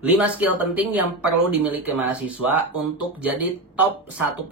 5 skill penting yang perlu dimiliki mahasiswa untuk jadi top 1%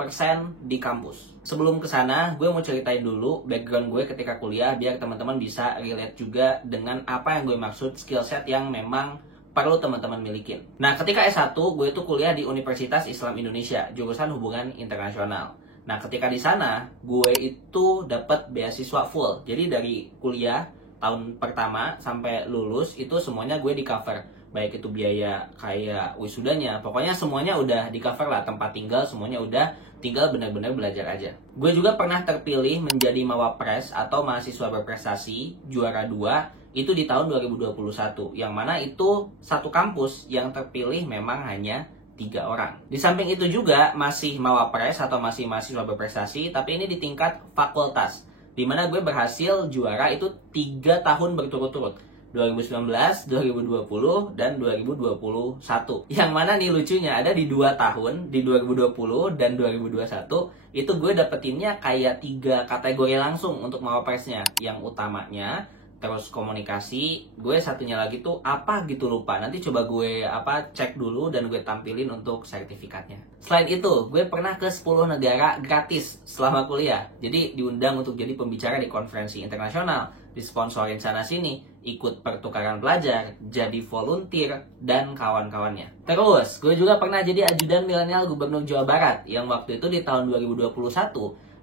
di kampus. Sebelum ke sana, gue mau ceritain dulu background gue ketika kuliah biar teman-teman bisa relate juga dengan apa yang gue maksud skill set yang memang perlu teman-teman milikin. Nah, ketika S1, gue tuh kuliah di Universitas Islam Indonesia, jurusan hubungan internasional. Nah, ketika di sana, gue itu dapat beasiswa full. Jadi dari kuliah tahun pertama sampai lulus itu semuanya gue di cover. Baik itu biaya kayak wisudanya, pokoknya semuanya udah di cover lah, tempat tinggal semuanya udah, tinggal benar-benar belajar aja. Gue juga pernah terpilih menjadi Mawapres atau mahasiswa berprestasi juara 2 itu di tahun 2021, yang mana itu satu kampus yang terpilih memang hanya 3 orang. Di samping itu juga masih Mawapres atau masih mahasiswa berprestasi, tapi ini di tingkat fakultas, dimana gue berhasil juara itu 3 tahun berturut-turut, 2019, 2020, dan 2021. Yang mana nih lucunya, ada di 2 tahun, di 2020 dan 2021, itu gue dapetinnya kayak 3 kategori langsung untuk Mawapresnya. Yang utamanya, terus komunikasi, gue satunya lagi tuh apa gitu lupa. Nanti coba gue cek dulu dan gue tampilin untuk sertifikatnya. Selain itu, gue pernah ke 10 negara gratis selama kuliah. Jadi diundang untuk jadi pembicara di konferensi internasional, disponsorin sana-sini, ikut pertukaran pelajar, jadi volunteer, dan kawan-kawannya. Terus, gue juga pernah jadi ajudan milenial Gubernur Jawa Barat, yang waktu itu di tahun 2021,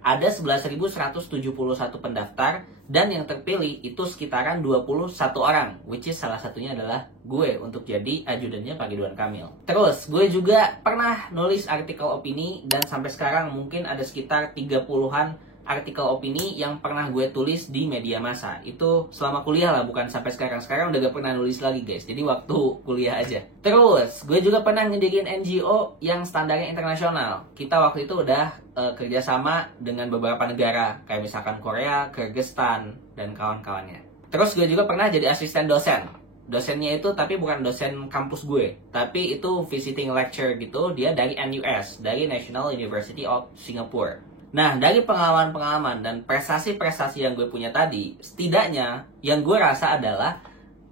ada 11.171 pendaftar, dan yang terpilih itu sekitaran 21 orang, which is salah satunya adalah gue untuk jadi ajudannya Pak Ridwan Kamil. Terus, gue juga pernah nulis artikel opini, dan sampai sekarang mungkin ada sekitar 30-an artikel opini yang pernah gue tulis di media massa. Itu selama kuliah lah, bukan sampai sekarang. Sekarang udah gak pernah nulis lagi guys, jadi waktu kuliah aja. Terus, gue juga pernah ngedikin NGO yang standarnya internasional. Kita waktu itu udah kerjasama dengan beberapa negara, kayak misalkan Korea, Kyrgyzstan, dan kawan-kawannya. Terus gue juga pernah jadi asisten dosen. Dosennya itu tapi bukan dosen kampus gue, tapi itu visiting lecturer gitu. Dia dari NUS, dari National University of Singapore. Nah, dari pengalaman-pengalaman dan prestasi-prestasi yang gue punya tadi, setidaknya yang gue rasa adalah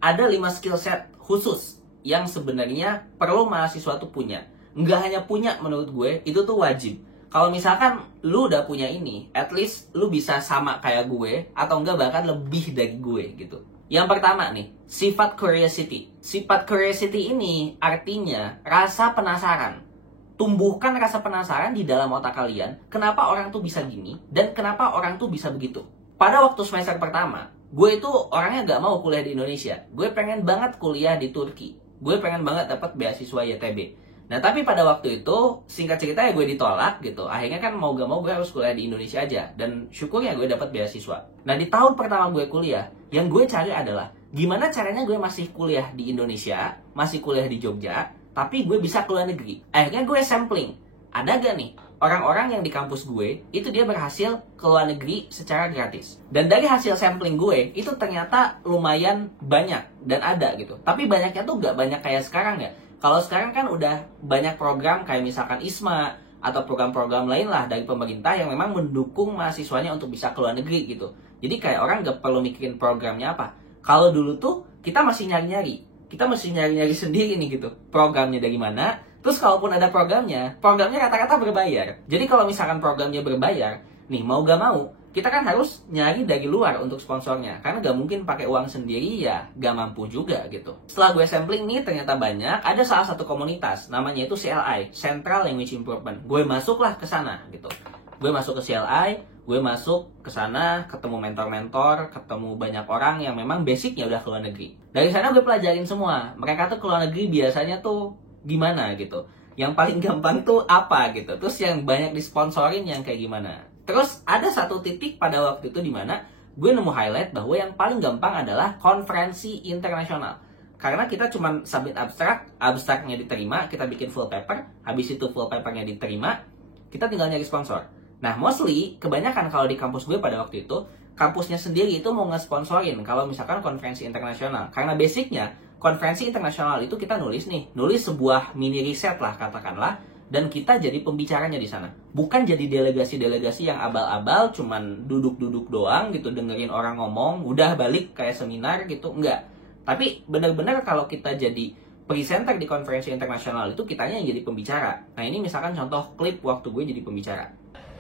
ada 5 skill set khusus yang sebenarnya perlu mahasiswa tuh punya. Nggak hanya punya menurut gue, itu tuh wajib. Kalau misalkan lu udah punya ini, at least lu bisa sama kayak gue, atau enggak bahkan lebih dari gue gitu. Yang pertama nih, sifat curiosity. Sifat curiosity ini artinya rasa penasaran. Tumbuhkan rasa penasaran di dalam otak kalian, kenapa orang tuh bisa gini, dan kenapa orang tuh bisa begitu. Pada waktu semester pertama, gue itu orangnya gak mau kuliah di Indonesia. Gue pengen banget kuliah di Turki. Gue pengen banget dapat beasiswa YTB. Nah, tapi pada waktu itu, singkat cerita ya gue ditolak gitu. Akhirnya kan mau gak mau gue harus kuliah di Indonesia aja. Dan syukurnya gue dapat beasiswa. Nah, di tahun pertama gue kuliah, yang gue cari adalah gimana caranya gue masih kuliah di Indonesia, masih kuliah di Jogja, tapi gue bisa ke luar negeri. Akhirnya gue sampling. Ada gak nih orang-orang yang di kampus gue, itu dia berhasil ke luar negeri secara gratis. Dan dari hasil sampling gue, itu ternyata lumayan banyak. Dan ada gitu. Tapi banyaknya tuh gak banyak kayak sekarang ya. Kalau sekarang kan udah banyak program kayak misalkan ISMA, atau program-program lain lah dari pemerintah yang memang mendukung mahasiswanya untuk bisa ke luar negeri gitu. Jadi kayak orang gak perlu mikirin programnya apa. Kalau dulu tuh kita masih nyari-nyari. Kita mesti nyari-nyari sendiri nih gitu, programnya dari mana. Terus kalaupun ada programnya rata-rata berbayar. Jadi kalau misalkan programnya berbayar, nih mau gak mau, kita kan harus nyari dari luar untuk sponsornya. Karena gak mungkin pakai uang sendiri ya, gak mampu juga gitu. Setelah gue sampling nih, ternyata banyak. Ada salah satu komunitas, namanya itu CLI, Central Language Improvement. Gue masuklah ke sana gitu. Gue masuk ke CLI, gue masuk ke sana, ketemu mentor-mentor, ketemu banyak orang yang memang basicnya udah ke luar negeri. Dari sana gue pelajarin semua. Mereka tuh ke luar negeri biasanya tuh gimana gitu. Yang paling gampang tuh apa gitu. Terus yang banyak disponsorin yang kayak gimana. Terus ada satu titik pada waktu itu dimana gue nemu highlight bahwa yang paling gampang adalah konferensi internasional. Karena kita cuma submit abstraknya diterima, kita bikin full paper, habis itu full papernya diterima, kita tinggal nyari sponsor. Nah, mostly, kebanyakan kalau di kampus gue pada waktu itu, kampusnya sendiri itu mau nge-sponsorin kalau misalkan konferensi internasional. Karena basicnya, konferensi internasional itu kita nulis sebuah mini riset lah katakanlah, dan kita jadi pembicaranya di sana. Bukan jadi delegasi-delegasi yang abal-abal, cuman duduk-duduk doang gitu, dengerin orang ngomong, udah balik kayak seminar gitu, enggak. Tapi benar-benar kalau kita jadi presenter di konferensi internasional itu kitanya yang jadi pembicara. Nah ini misalkan contoh klip waktu gue jadi pembicara.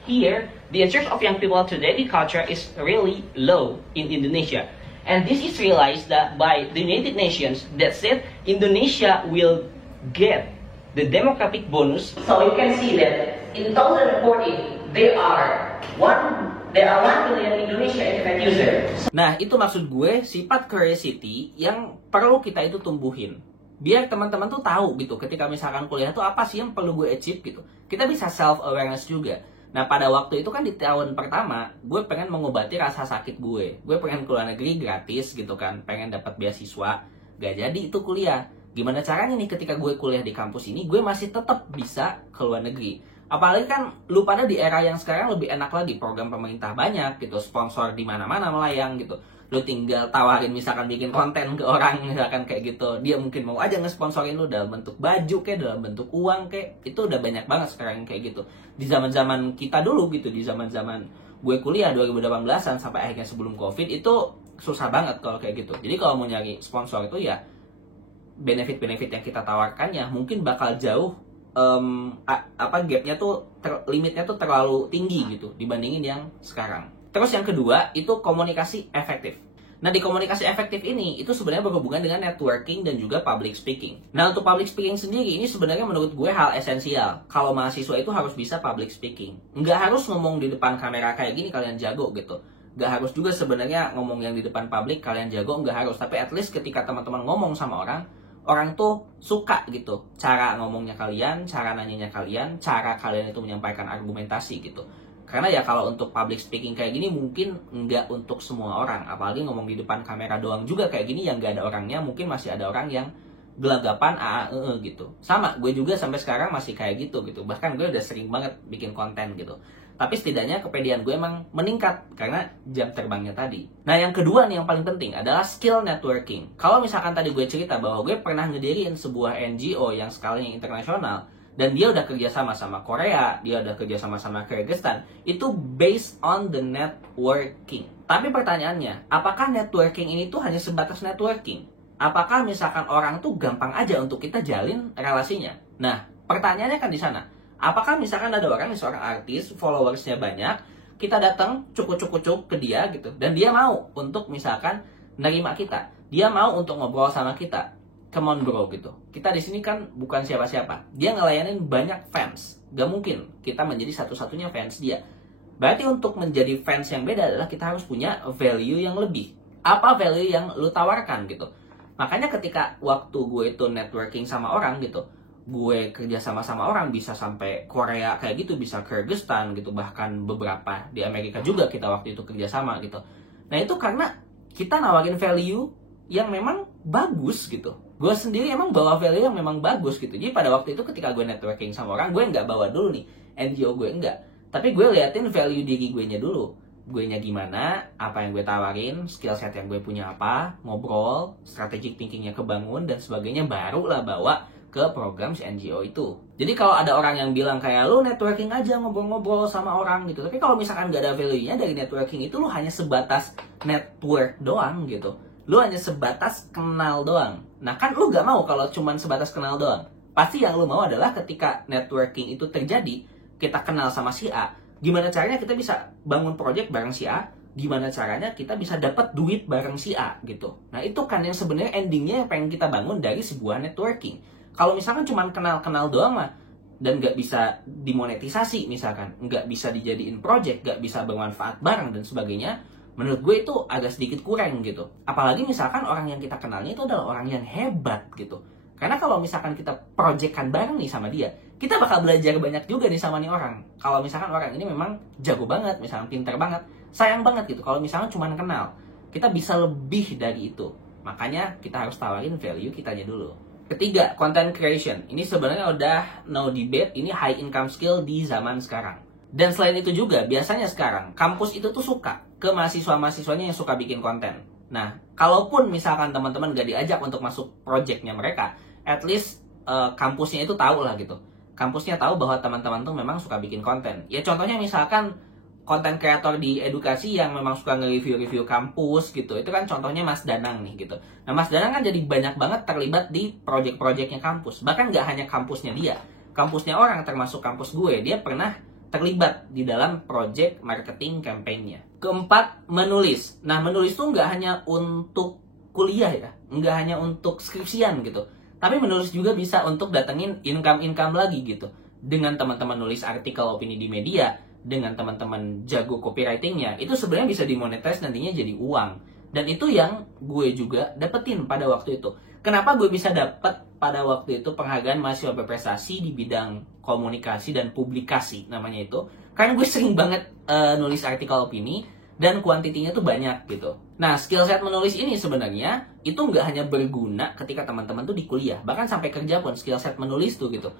Here, the interest of young people to dating culture is really low in Indonesia. And this is realized that by the United Nations that said Indonesia will get the demographic bonus. So you can see that in 2040 there are 1 billion Indonesia internet user. Nah, itu maksud gue sifat curiosity yang perlu kita itu tumbuhin. Biar teman-teman tuh tahu gitu ketika misalkan kuliah tuh apa sih yang perlu gue achieve gitu. Kita bisa self awareness juga. Nah, pada waktu itu kan di tahun pertama, gue pengen mengobati rasa sakit gue. Gue pengen keluar negeri gratis gitu kan, pengen dapat beasiswa. Gak jadi itu kuliah. Gimana caranya nih ketika gue kuliah di kampus ini, gue masih tetap bisa keluar negeri. Apalagi kan lu pada di era yang sekarang lebih enak lagi, program pemerintah banyak gitu, sponsor di mana-mana melayang gitu. Lu tinggal tawarin misalkan bikin konten ke orang misalkan kayak gitu, dia mungkin mau aja ngesponsorin lu dalam bentuk baju kayak, dalam bentuk uang kayak. Itu udah banyak banget sekarang kayak gitu. Di zaman-zaman kita dulu gitu, di zaman-zaman gue kuliah 2018an sampai akhirnya sebelum Covid itu susah banget kalau kayak gitu. Jadi kalau mau nyari sponsor itu ya benefit-benefit yang kita tawarkan ya mungkin bakal jauh gapnya tuh limitnya tuh terlalu tinggi gitu dibandingin yang sekarang. Terus yang kedua itu komunikasi efektif. Nah di komunikasi efektif ini itu sebenarnya berhubungan dengan networking dan juga public speaking. Nah untuk public speaking sendiri ini sebenarnya menurut gue hal esensial. Kalau mahasiswa itu harus bisa public speaking. Nggak harus ngomong di depan kamera kayak gini kalian jago gitu. Nggak harus juga sebenarnya ngomong yang di depan publik kalian jago, nggak harus. Tapi at least ketika teman-teman ngomong sama orang tuh suka gitu. Cara ngomongnya kalian, cara nanyanya kalian, cara kalian itu menyampaikan argumentasi gitu. Karena ya kalau untuk public speaking kayak gini mungkin nggak untuk semua orang. Apalagi ngomong di depan kamera doang juga kayak gini yang nggak ada orangnya. Mungkin masih ada orang yang gelagapan gitu. Sama, gue juga sampai sekarang masih kayak gitu. Bahkan gue udah sering banget bikin konten gitu. Tapi setidaknya kepedean gue emang meningkat karena jam terbangnya tadi. Nah yang kedua nih yang paling penting adalah skill networking. Kalau misalkan tadi gue cerita bahwa gue pernah ngediriin sebuah NGO yang skalanya internasional. Dan dia udah kerja sama Korea, dia udah kerja sama Kyrgyzstan. Itu based on the networking. Tapi pertanyaannya, apakah networking ini tuh hanya sebatas networking? Apakah misalkan orang tuh gampang aja untuk kita jalin relasinya? Nah, pertanyaannya kan di sana. Apakah misalkan ada orang, seorang artis, followersnya banyak, kita datang cukup-cukup ke dia gitu, dan dia mau untuk misalkan nerima kita, dia mau untuk ngobrol sama kita. Come on bro gitu. Kita di sini kan bukan siapa-siapa. Dia ngelayanin banyak fans. Gak mungkin kita menjadi satu-satunya fans dia. Berarti untuk menjadi fans yang beda adalah kita harus punya value yang lebih. Apa value yang lu tawarkan gitu. Makanya ketika waktu gue itu networking sama orang gitu, gue kerja sama orang bisa sampai Korea kayak gitu, bisa Kyrgyzstan gitu, bahkan beberapa di Amerika juga kita waktu itu kerja sama gitu. Nah itu karena kita nawarin value yang memang bagus gitu. Gue sendiri emang bawa value yang memang bagus gitu. Jadi pada waktu itu ketika gue networking sama orang, gue nggak bawa dulu nih NGO gue, enggak. Tapi gue liatin value diri gue nya dulu. Gue nya gimana, apa yang gue tawarin, skill set yang gue punya apa, ngobrol, strategic thinkingnya kebangun dan sebagainya, barulah bawa ke program si NGO itu. Jadi kalau ada orang yang bilang kayak lu networking aja, ngobrol-ngobrol sama orang gitu. Tapi kalau misalkan nggak ada value-nya dari networking itu, lu hanya sebatas network doang gitu. Lu hanya sebatas kenal doang. Nah kan lu gak mau kalau cuman sebatas kenal doang. Pasti yang lu mau adalah ketika networking itu terjadi, kita kenal sama si A, gimana caranya kita bisa bangun project bareng si A, gimana caranya kita bisa dapat duit bareng si A gitu. Nah itu kan yang sebenarnya endingnya yang pengen kita bangun dari sebuah networking. Kalau misalkan cuman kenal-kenal doang mah, dan gak bisa dimonetisasi misalkan, gak bisa dijadiin project, gak bisa bermanfaat bareng dan sebagainya, menurut gue itu agak sedikit kurang gitu. Apalagi misalkan orang yang kita kenalnya itu adalah orang yang hebat gitu. Karena kalau misalkan kita projectkan bareng nih sama dia, kita bakal belajar banyak juga nih sama nih orang. Kalau misalkan orang ini memang jago banget, misalkan pintar banget, sayang banget gitu kalau misalkan cuma kenal. Kita bisa lebih dari itu. Makanya kita harus tawarin value kitanya dulu. Ketiga, content creation. Ini sebenarnya udah no debate, ini high income skill di zaman sekarang. Dan selain itu juga, biasanya sekarang, kampus itu tuh suka ke mahasiswa-mahasiswanya yang suka bikin konten. Nah, kalaupun misalkan teman-teman gak diajak untuk masuk projectnya mereka, at least kampusnya itu tahu lah gitu. Kampusnya tahu bahwa teman-teman tuh memang suka bikin konten. Ya contohnya misalkan, konten kreator di edukasi yang memang suka nge-review kampus gitu. Itu kan contohnya Mas Danang nih gitu. Nah Mas Danang kan jadi banyak banget terlibat di project-projectnya kampus. Bahkan nggak hanya kampusnya dia, kampusnya orang termasuk kampus gue, dia pernah terlibat di dalam project marketing campaign-nya. Keempat, menulis. Nah menulis tuh nggak hanya untuk kuliah ya, nggak hanya untuk skripsian gitu. Tapi menulis juga bisa untuk datengin income lagi gitu. Dengan teman-teman nulis artikel opini di media, dengan teman-teman jago copywritingnya, itu sebenarnya bisa dimonetize nantinya jadi uang. Dan itu yang gue juga dapetin pada waktu itu. Kenapa gue bisa dapet pada waktu itu penghargaan mahasiswa berprestasi di bidang komunikasi dan publikasi namanya itu? Karena gue sering banget nulis artikel opini dan kuantitinya tuh banyak gitu. Nah, skill set menulis ini sebenarnya itu nggak hanya berguna ketika teman-teman tuh di kuliah, bahkan sampai kerja pun skill set menulis tuh gitu.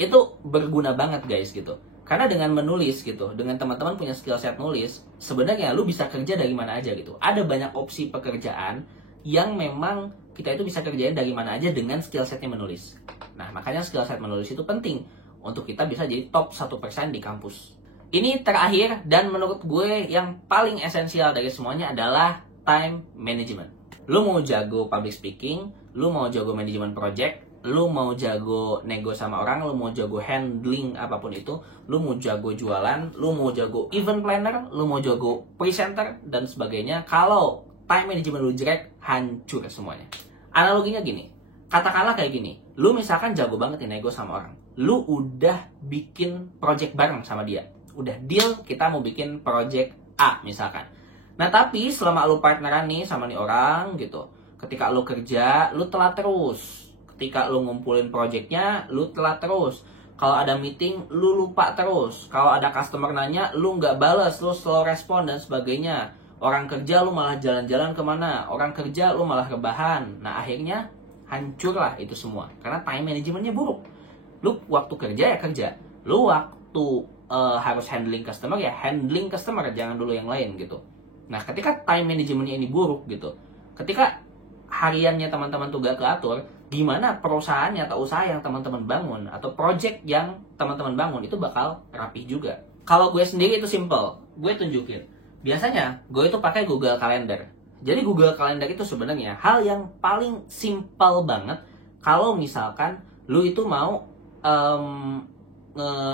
Itu berguna banget guys gitu. Karena dengan menulis gitu, dengan teman-teman punya skill set nulis, sebenarnya lu bisa kerja dari mana aja gitu. Ada banyak opsi pekerjaan yang memang kita itu bisa kerjain dari mana aja dengan skill setnya menulis. Nah, makanya skill set menulis itu penting untuk kita bisa jadi top 1% di kampus. Ini terakhir dan menurut gue yang paling esensial dari semuanya adalah time management. Lu mau jago public speaking, lu mau jago manajemen project, lu mau jago nego sama orang, lu mau jago handling apapun itu, lu mau jago jualan, lu mau jago event planner, lu mau jago presenter dan sebagainya. Kalau time management lu jelek, hancur semuanya. Analoginya gini, katakanlah kayak gini, lu misalkan jago banget nih nego sama orang, lu udah bikin project bareng sama dia, udah deal kita mau bikin project A misalkan. Nah tapi selama lu partneran nih sama nih orang gitu, ketika lu kerja, lu telat terus. Ketika lu ngumpulin projectnya, lu telat terus. Kalau ada meeting, lu lupa terus. Kalau ada customer nanya, lu nggak bales, lu slow respon dan sebagainya. Orang kerja, lu malah jalan-jalan kemana. Orang kerja, lu malah rebahan. Nah akhirnya hancurlah itu semua. Karena time managementnya buruk. Lu waktu kerja ya kerja. Lu waktu harus handling customer ya handling customer, jangan dulu yang lain gitu. Nah ketika time managementnya ini buruk gitu, ketika hariannya teman-teman tuh gak keatur, gimana perusahaannya atau usaha yang teman-teman bangun atau project yang teman-teman bangun itu bakal rapi juga. Kalau gue sendiri itu simple, gue tunjukin. Biasanya gue itu pakai Google Calendar. Jadi Google Calendar itu sebenarnya hal yang paling simple banget kalau misalkan lu itu mau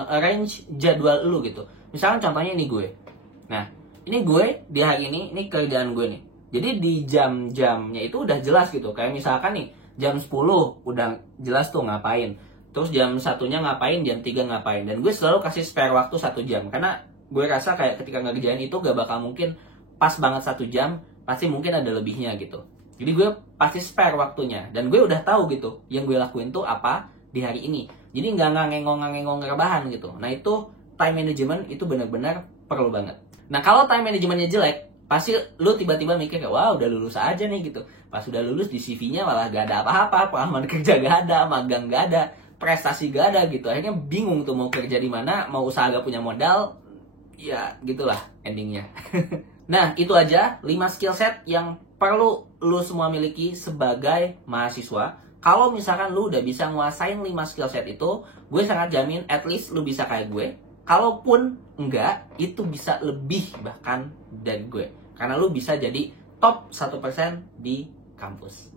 arrange jadwal lu gitu. Misalkan contohnya ini gue. Nah, ini gue di hari ini kerjaan gue nih. Jadi di jam-jamnya itu udah jelas gitu. Kayak misalkan nih, jam 10 udah jelas tuh ngapain. Terus jam 1-nya ngapain, jam 3 ngapain. Dan gue selalu kasih spare waktu 1 jam. Karena gue rasa kayak ketika ngerjain itu gak bakal mungkin pas banget 1 jam. Pasti mungkin ada lebihnya gitu. Jadi gue pasti spare waktunya. Dan gue udah tahu gitu, yang gue lakuin tuh apa di hari ini. Jadi gak ngangengong rebahan gitu. Nah itu time management itu benar-benar perlu banget. Nah kalau time managementnya jelek, pasti lu tiba-tiba mikir kayak, wah udah lulus aja nih gitu. Pas udah lulus di CV-nya malah gak ada apa-apa, pengalaman kerja gak ada, magang gak ada, prestasi gak ada gitu. Akhirnya bingung tuh mau kerja di mana, mau usaha gak punya modal, ya gitulah endingnya. Nah itu aja 5 skill set yang perlu lu semua miliki sebagai mahasiswa. Kalau misalkan lu udah bisa nguasain 5 skill set itu, gue sangat jamin at least lu bisa kayak gue. Kalaupun enggak, itu bisa lebih bahkan dari gue. Karena lu bisa jadi top 1% di kampus.